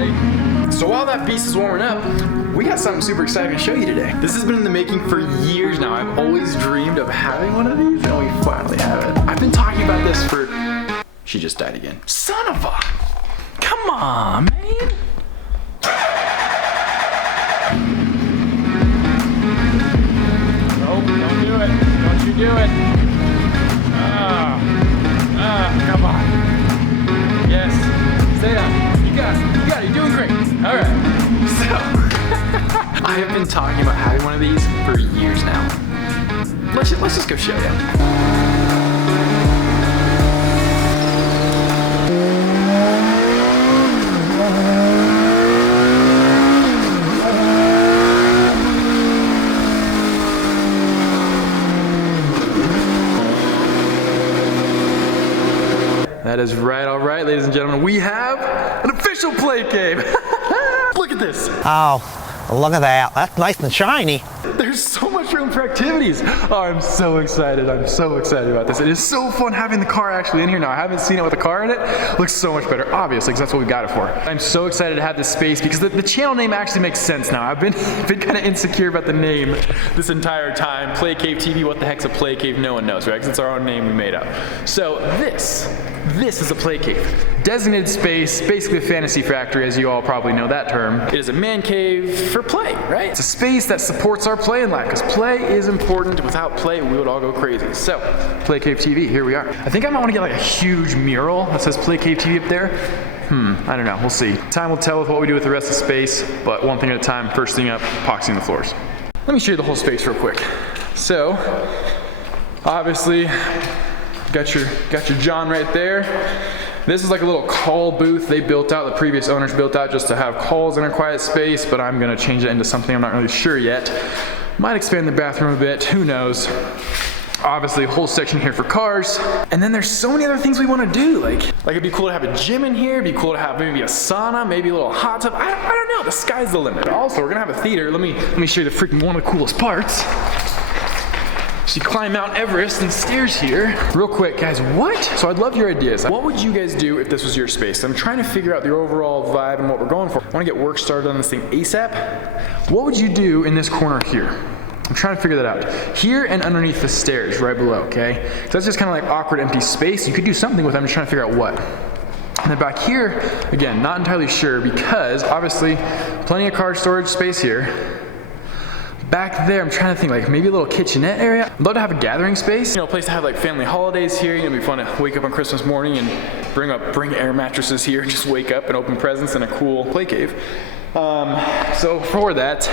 today. So while that beast is warming up, we got something super exciting to show you today. This has been in the making for years now. I've always dreamed of having one of these, and we finally have it. I've been talking about this for... She just died again. Son of a... Come on, man. Nope, don't do it. Don't you do it. Come on. Yes. Stay down. You got it. You're doing great. All right. So, I have been talking about having one of these for years now. Let's just go show you. That is right, all right, ladies and gentlemen. We have an official play cave. Look at this. Oh, look at that. That's nice and shiny. There's so much room for activities. Oh, I'm so excited. I'm so excited about this. It is so fun having the car actually in here now. I haven't seen it with a car in it. Looks so much better, obviously, because that's what we got it for. I'm so excited to have this space because the channel name actually makes sense now. I've been kind of insecure about the name this entire time. Play Cave TV, what the heck's a play cave? No one knows, right? Because it's our own name we made up. So this is a play cave. Designated space, basically a fantasy factory, as you all probably know that term. It is a man cave for play, right? It's a space that supports our play in life, because play is important. Without play, we would all go crazy. So, Play Cave TV, here we are. I think I might want to get like a huge mural that says Play Cave TV up there. I don't know, we'll see. Time will tell with what we do with the rest of the space, but one thing at a time. First thing up, epoxying the floors. Let me show you the whole space real quick. So, obviously, got your John right there. This is like a little call booth they built out, the previous owners built out just to have calls in a quiet space, but I'm gonna change it into something I'm not really sure yet. Might expand the bathroom a bit, who knows. Obviously a whole section here for cars. And then there's so many other things we wanna do. Like it'd be cool to have a gym in here, it'd be cool to have maybe a sauna, maybe a little hot tub. I don't know, the sky's the limit. Also, we're gonna have a theater. Let me show you the freaking one of the coolest parts. So you climb Mount Everest and stairs here. Real quick, guys, what? So I'd love your ideas. What would you guys do if this was your space? I'm trying to figure out the overall vibe and what we're going for. I wanna get work started on this thing ASAP. What would you do in this corner here? I'm trying to figure that out. Here and underneath the stairs, right below, okay? So that's just kind of like awkward empty space. You could do something with it. I'm just trying to figure out what. And then back here, again, not entirely sure because obviously plenty of car storage space here. Back there, I'm trying to think like maybe a little kitchenette area. I'd love to have a gathering space. You know, a place to have like family holidays here. You know, it'd be fun to wake up on Christmas morning and bring air mattresses here. Just wake up and open presents in a cool play cave. So for that,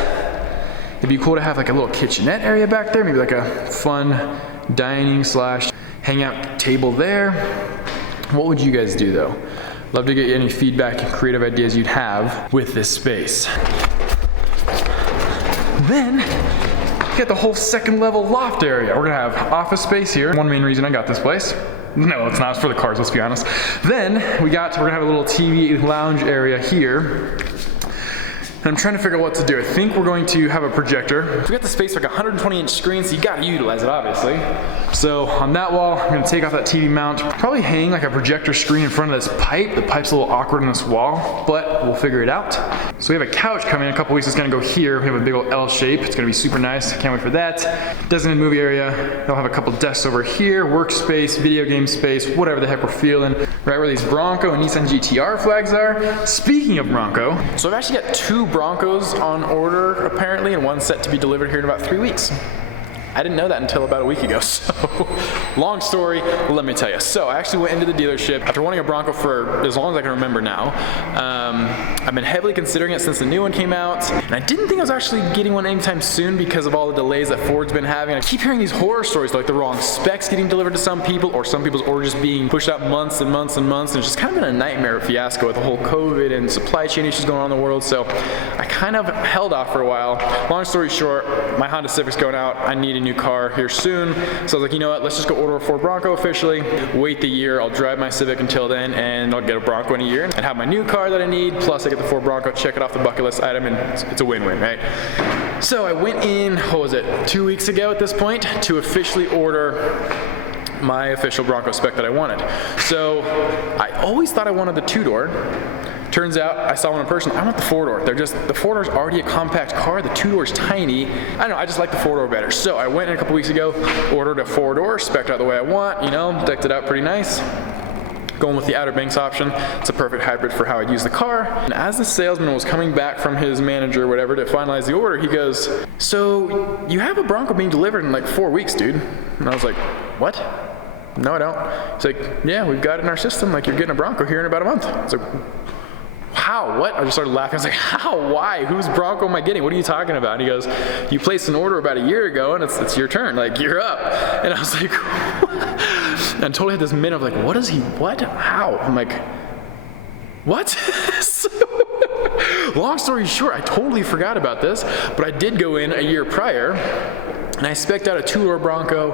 it'd be cool to have like a little kitchenette area back there. Maybe like a fun dining / hangout table there. What would you guys do though? Love to get any feedback and creative ideas you'd have with this space. Then, you got the whole second level loft area. We're gonna have office space here. One main reason I got this place. No, it's not, it's for the cars, let's be honest. Then, we're gonna have a little TV lounge area here. And I'm trying to figure out what to do. I think we're going to have a projector. We got the space for like a 120-inch screen, so you gotta utilize it, obviously. So on that wall, I'm gonna take off that TV mount, probably hang like a projector screen in front of this pipe. The pipe's a little awkward in this wall, but we'll figure it out. So we have a couch coming in a couple weeks. It's gonna go here. We have a big old L shape. It's gonna be super nice. Can't wait for that. Designated movie area. They'll have a couple desks over here, workspace, video game space, whatever the heck we're feeling. Right where these Bronco and Nissan GTR flags are. Speaking of Bronco, so I've actually got 2 Broncos on order apparently, and one set to be delivered here in about 3 weeks. I didn't know that until about a week ago, so long story, let me tell you. So I actually went into the dealership after wanting a Bronco for as long as I can remember now. I've been heavily considering it since the new one came out, and I didn't think I was actually getting one anytime soon because of all the delays that Ford's been having. I keep hearing these horror stories, like the wrong specs getting delivered to some people, or some people's orders being pushed out months and months and months, and it's just kind of been a nightmare fiasco with the whole COVID and supply chain issues going on in the world, so I kind of held off for a while. Long story short, my Honda Civic's going out. I need a new car here soon, so I was like, you know what, let's just go order a Ford Bronco officially, wait the year, I'll drive my Civic until then, and I'll get a Bronco in a year, and have my new car that I need, plus I get the Ford Bronco, check it off the bucket list item, and it's a win-win, right? So I went in, what was it, 2 weeks ago at this point, to officially order my official Bronco spec that I wanted. So I always thought I wanted the 2-door. Turns out I saw one in person. I want the 4-door. The 4-door's already a compact car. The 2-door's tiny. I don't know, I just like the 4-door better. So I went in a couple weeks ago, ordered a 4-door, spec'd out the way I want, decked it out pretty nice. Going with the Outer Banks option. It's a perfect hybrid for how I use the car. And as the salesman was coming back from his manager or whatever to finalize the order, he goes, "So you have a Bronco being delivered in like 4 weeks, dude." And I was like, "What? No, I don't." He's like, "Yeah, we've got it in our system. Like, you're getting a Bronco here in about a month." I was like, "How? What?" I just started laughing. I was like, "How? Why? Whose Bronco am I getting? What are you talking about?" And he goes, "You placed an order about a year ago, and it's your turn. Like, you're up." And I was like, "What?" And I totally had this minute of like, what is he? What? How? I'm like, what? So, long story short, I totally forgot about this, but I did go in a year prior. And I spec'd out a 2-door Bronco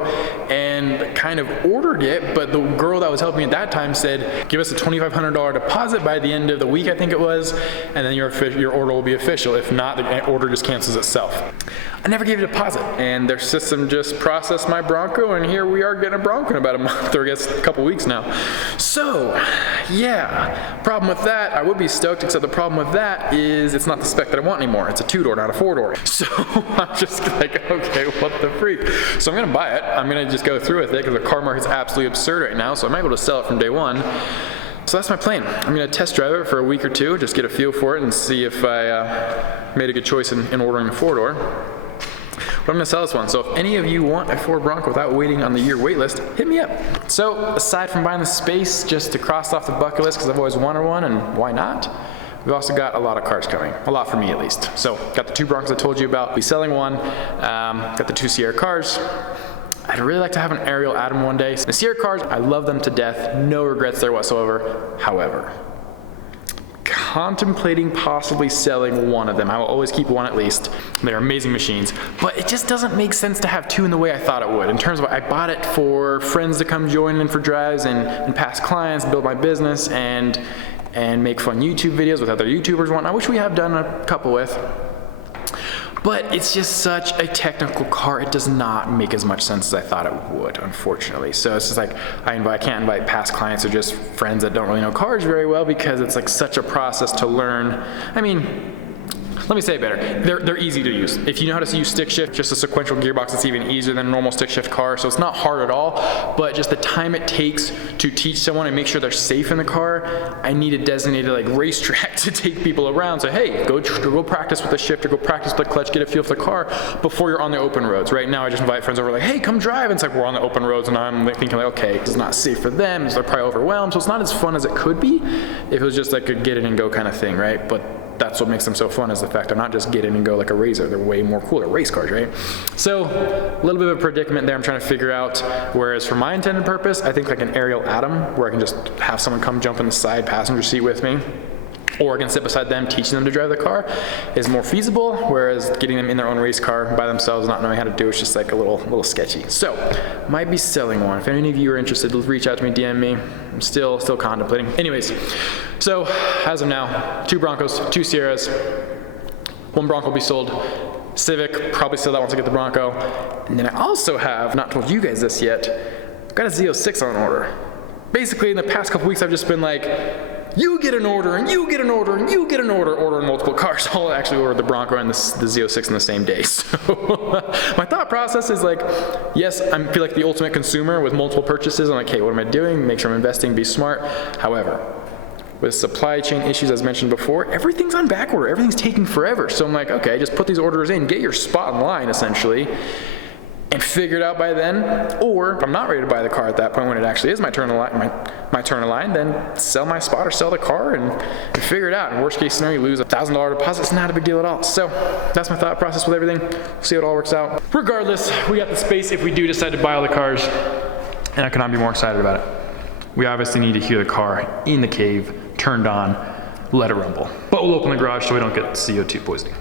and kind of ordered it, but the girl that was helping me at that time said, "Give us a $2,500 deposit by the end of the week," I think it was, "and then your order will be official. If not, the order just cancels itself." I never gave a deposit, and their system just processed my Bronco, and here we are getting a Bronco in about a month, or I guess a couple weeks now. So, yeah, problem with that, I would be stoked, except the problem with that is it's not the spec that I want anymore. It's a 2-door, not a 4-door. So I'm just like, okay, what the freak? So I'm gonna buy it. I'm gonna just go through with it because the car market's absolutely absurd right now, so I might be able to sell it from day one. So that's my plan. I'm gonna test drive it for a week or two, just get a feel for it and see if I made a good choice in ordering a 4-door. But I'm gonna sell this one. So if any of you want a Ford Bronco without waiting on the year wait list, hit me up. So aside from buying the space just to cross off the bucket list because I've always wanted one, and why not? We've also got a lot of cars coming, a lot for me at least. So got the 2 Broncos I told you about, be selling one, got the 2 Sierra cars. I'd really like to have an Ariel Atom one day. The Sierra cars, I love them to death, no regrets there whatsoever. However, contemplating possibly selling one of them. I will always keep one at least. They're amazing machines, but it just doesn't make sense to have 2 in the way I thought it would. In terms of, I bought it for friends to come join in for drives and past clients, build my business, and make fun YouTube videos with other YouTubers and whatnot, which we have done a couple with. But it's just such a technical car, it does not make as much sense as I thought it would, unfortunately. So it's just like, I can't invite past clients or just friends that don't really know cars very well because it's like such a process to learn. I mean, let me say it better. They're easy to use. If you know how to use stick shift, just a sequential gearbox, it's even easier than a normal stick shift car. So it's not hard at all, but just the time it takes to teach someone and make sure they're safe in the car, I need a designated like racetrack to take people around. So hey, go practice with the shift or go practice with the clutch, get a feel for the car before you're on the open roads. Right now I just invite friends over like, hey, come drive. And it's like we're on the open roads and I'm thinking like, okay, this is not safe for them. So they're probably overwhelmed. So it's not as fun as it could be if it was just like a get in and go kind of thing, right? But that's what makes them so fun, is the fact they're not just get in and go like a razor. They're way more cool. They're race cars, right? So a little bit of a predicament there I'm trying to figure out. Whereas for my intended purpose, I think like an Ariel Atom, where I can just have someone come jump in the side passenger seat with me, or I can sit beside them, teaching them to drive the car, is more feasible, whereas getting them in their own race car by themselves, not knowing how to do it's just like a little sketchy. So, might be selling one. If any of you are interested, reach out to me, DM me. I'm still contemplating. Anyways, so as of now, 2 Broncos, 2 Sierras, 1 Bronco will be sold. Civic, probably sell that once I get the Bronco. And then I also have, not told you guys this yet, I've got a Z06 on order. Basically, in the past couple weeks, I've just been like, you get an order, and you get an order, and you get an order, ordering multiple cars. I'll actually order the Bronco and the Z06 in the same day. So my thought process is like, yes, I feel like the ultimate consumer with multiple purchases. I'm like, hey, what am I doing? Make sure I'm investing, be smart. However, with supply chain issues, as mentioned before, everything's on back order. Everything's taking forever. So I'm like, okay, just put these orders in, get your spot in line, essentially, and figure it out by then. Or if I'm not ready to buy the car at that point when it actually is my turn in line, then sell my spot or sell the car and figure it out. In worst case scenario, you lose a $1,000 deposit. It's not a big deal at all. So that's my thought process with everything. We'll see how it all works out. Regardless, we got the space if we do decide to buy all the cars, and I could not be more excited about it. We obviously need to hear the car in the cave, turned on, let it rumble. But we'll open the garage so we don't get CO2 poisoning.